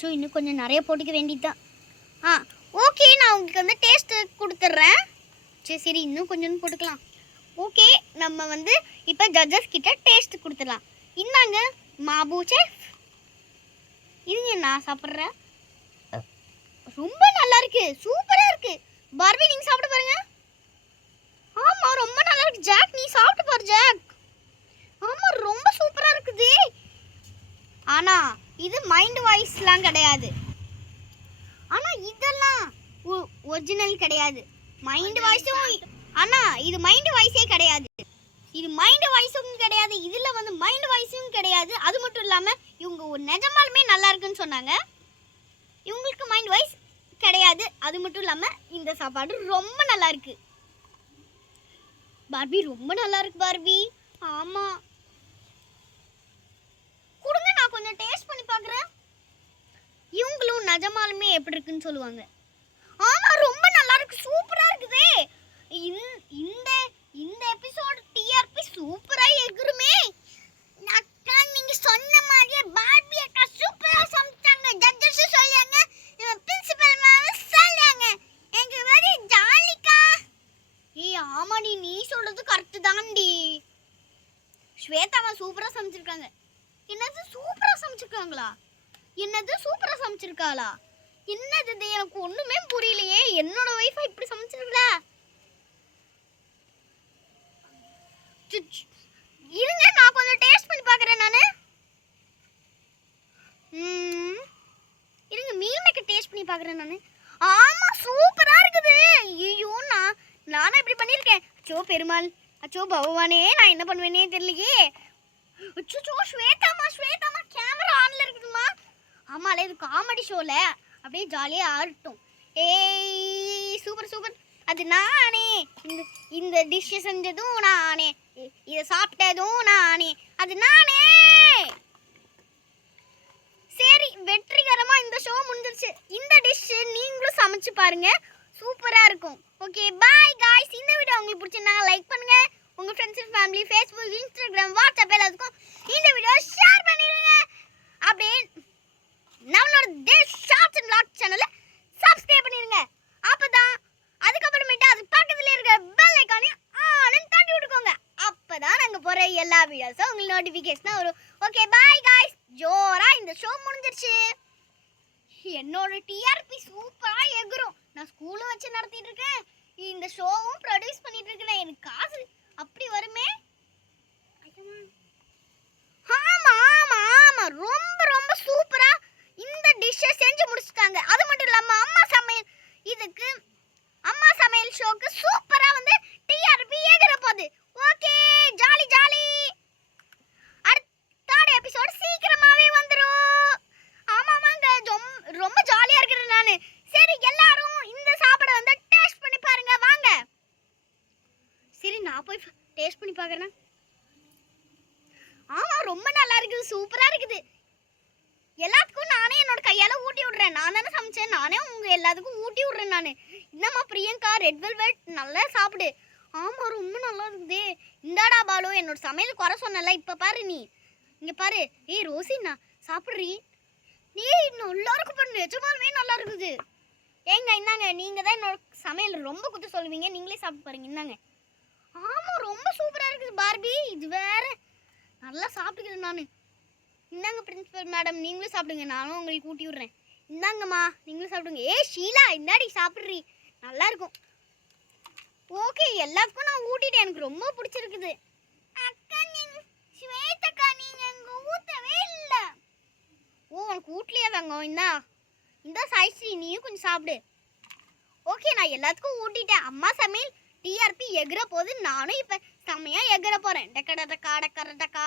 So இன்னும் கொஞ்சம் நிறைய போட்டுக்க வேண்டியதுதான். ஓகே, நான் உங்களுக்கு வந்து டேஸ்ட்டு கொடுத்துட்றேன். சரி இன்னும் கொஞ்சம் போட்டுக்கலாம். ஓகே, நம்ம வந்து இப்போ ஜட்ஜஸ் கிட்ட டேஸ்ட்டு கொடுத்துடலாம். இந்தாங்க மாபு செஃப், இதுங்க நான் சாப்பிட்றேன். ரொம்ப நல்லா இருக்கு, சூப்பராக இருக்கு. பார்பி நீங்கள் சாப்பிட்டு பாருங்க. ஆமாம், ரொம்ப நல்லா இருக்கு. ஜாக் நீ சாப்பிட்டு பாரு ஜாக். ஆமாம், ரொம்ப சூப்பராக இருக்குது. ஆனால் இது மைண்ட் வாய்ஸ்லாம் கிடையாது. ஆனால் இதெல்லாம் ஒரிஜினல் கிடையாது. மைண்ட் வாய்ஸும் ஆனால் இது மைண்ட் வாய்ஸே கிடையாது. இது மைண்ட் வாய்ஸும் கிடையாது. இதில் வந்து மைண்ட் வாய்ஸும் கிடையாது. அது மட்டும் இல்லாமல் இவங்க ஒரு நிஜமாலுமே நல்லா இருக்குன்னு சொன்னாங்க. இவங்களுக்கு மைண்ட் வாய்ஸ் கிடையாது. அது மட்டும் இல்லாமல் இந்த சாப்பாடு ரொம்ப நல்லா இருக்கு. பார்பி ரொம்ப நல்லா இருக்கு பார்பி. ஆமாம், கொடுங்க நான் கொஞ்சம் டேஸ்ட் பண்ணி பார்க்குறேன். இவங்களும் நிஜமாலுமே எப்படி இருக்குன்னு சொல்லுவாங்க. ஆமாம், ரொம்ப நல்லா இருக்கு, சூப்பராக இருக்குதே. இந்த இந்த எபிசோட் டிஆர்பி சூப்பராக எகுருமே. அக்கா நீங்க சொன்ன மாதிரியே பார்பி அக்கா சூப்பராக சமைச்சாங்க. ஜட்ஜஸ் சொல்லியாங்க, பிரின்சிபல் மேம் சொல்லியாங்க. எனக்கு வெரி ஜாலிக்கா. ஆமாடி, நீ சொல்றது கரெக்டு தான்டி. ஸ்வேதாமா சூப்பராக சமைச்சிருக்காங்க. என்னது சூப்பராக சமைச்சிருக்காங்களா? என்னது சூப்பராக சமைச்சிருக்காளா? என்னது இது? எனக்கு ஒன்றுமே புரியலையே. என்னோட ஒய்ஃபை இப்படி சமைச்சிருக்கா? இருங்க நான் கொஞ்சம் டேஸ்ட் பண்ணி பார்க்குறேன். நான் இருங்க மீல் மேக்கர் டேஸ்ட் பண்ணி பார்க்குறேன். நான் ஆமாம், சூப்பராக இருக்குது. ஐயோ, நானும் இப்படி பண்ணியிருக்கேன். அச்சோ பெருமாள், அச்சோ பகவானே, நான் என்ன பண்ணுவேனே தெரியலையே. அச்சோ ஸ்வேதாமா கேமரா ஆன்ல இருக்குதுமா. ஆமாம், இது காமெடி ஷோவில் அப்படியே ஜாலியாக ஆடட்டும். ஏய் சூப்பர். அது நானே, இந்த டிஷ்ஷை செஞ்சதும் நானே, இதை சாப்பிட்டதும் நானே, அது நானே. சரி, வெற்றிகரமாக இந்த ஷோ முடிஞ்சிருச்சு. இந்த டிஷ்ஷு நீங்களும் சமைச்சு பாருங்க, சூப்பராக இருக்கும். Okay, bye guys. இந்த வீடியோ உங்களுக்கு பிடிச்சிருந்தாங்க லைக் பண்ணுங்க. உங்கள் friends and family, Facebook, Instagram, WhatsApp எல்லாத்துக்கும் இந்த வீடியோ ஷேர் பண்ணிடுங்க. அப்படியே நம்மளோட ஷார்ட்ஸ் அண்ட் வ்ளாக்ஸ் சேனலை சப்ஸ்கிரைப் பண்ணிடுங்க. அப்பதான் அதுக்கப்புறமேட்டு அது பக்கத்துல இருக்கிற பெல் ஐகானையும் ஆன் தட்டி விட்டுக்கோங்க. அப்பதான் நாங்கள் போகிற எல்லா வீடியோஸும் உங்களுக்கு நோட்டிஃபிகேஷனாக வரும். Okay, bye guys. ஜோரா இந்த ஷோ முடிஞ்சிருச்சு. என்னோட டிஆர்பி சூப்பராக எகுரும். நான் ஸ்கூலும் வச்சு நடத்திட்டு இருக்கேன், இந்த ஷோவும் ப்ரொடியூஸ் பண்ணிட்டு இருக்கேன். எனக்கு காசு அப்படி வருமே. ஆமாம், ரொம்ப சூப்பரா இந்த டிஷ்ஷை செஞ்சு முடிச்சிட்டாங்க. அது மட்டும் இல்லாமல் அம்மா சமையல் ஷோக்கு சூப்பராக வந்து டிஆர்பி ஏகிற போகுது. Okay, jolly. அடுத்த எபிசோட் சீக்கிரமாகவே வந்துடும். ஆமாமாங்க, ரொம்ப ஜாலியாக இருக்கிறேன் நான். சரி, எல்லாரும் இந்த சாப்பாடை வந்து டேஸ்ட் பண்ணி பாருங்க வாங்க. சரி, நான் போய் டேஸ்ட் பண்ணி பார்க்குறேன். ஆமாம், ரொம்ப நல்லா இருக்குது, சூப்பராக இருக்குது. எல்லாத்துக்கும் நானே என்னோட கையால் ஊட்டி விட்றேன். நான் தானே சமைச்சேன், நானே உங்கள் எல்லாத்துக்கும் ஊட்டி விட்றேன். நான் என்னம்மா பிரியங்கா, ரெட் வெல்வெட் நல்லா சாப்பிடு. ஆமாம், ரொம்ப நல்லா இருக்குது. இந்தாடா பாலு, என்னோட சமையல் குறை சொன்னல, இப்போ பாரு நீ இங்கே பாரு. ரோசின்னா சாப்பிட்றீ நீ, நல்லா இருக்கு பாரு, நிஜமாலுமே நல்லா இருக்குது. இந்தாங்க, நீங்கள் தான் என்னோட சமையல் ரொம்ப குத்து சொல்லுவீங்க, நீங்களே சாப்பிட்டு பாருங்க. இந்தாங்க. ஆமாம், ரொம்ப சூப்பராக இருக்குது பார்பி. இது வேற நல்லா சாப்பிட்டுக்கிறேன் நான். இந்தாங்க பிரின்சிபல் மேடம், நீங்களும் சாப்பிடுங்க, நானும் உங்களுக்கு ஊட்டி விட்றேன். இந்தாங்கம்மா, நீங்களும் சாப்பிடுங்க. ஷீலா, இந்தாடி சாப்பிட்றீ, நல்லா இருக்கும். ஓகே, எல்லாத்துக்கும் நான் ஊட்டிட்டேன், எனக்கு ரொம்ப பிடிச்சிருக்குது. அக்கா ஸ்வேதக்கா, நீங்கள் இங்கே ஊற்றவே இல்லை. உனக்கு ஊட்டலையே வாங்க. இந்த சாய்ஸ்ரீ, நீயும் கொஞ்சம் சாப்பிடு. ஓகே, நான் எல்லாத்துக்கும் ஊட்டிட்டேன். அம்மா சமையல் டிஆர்பி எகிற போது நானும் இப்போ செம்மையாக எகிற போகிறேன். டக்கா டக்கா டக்கா டக்கா.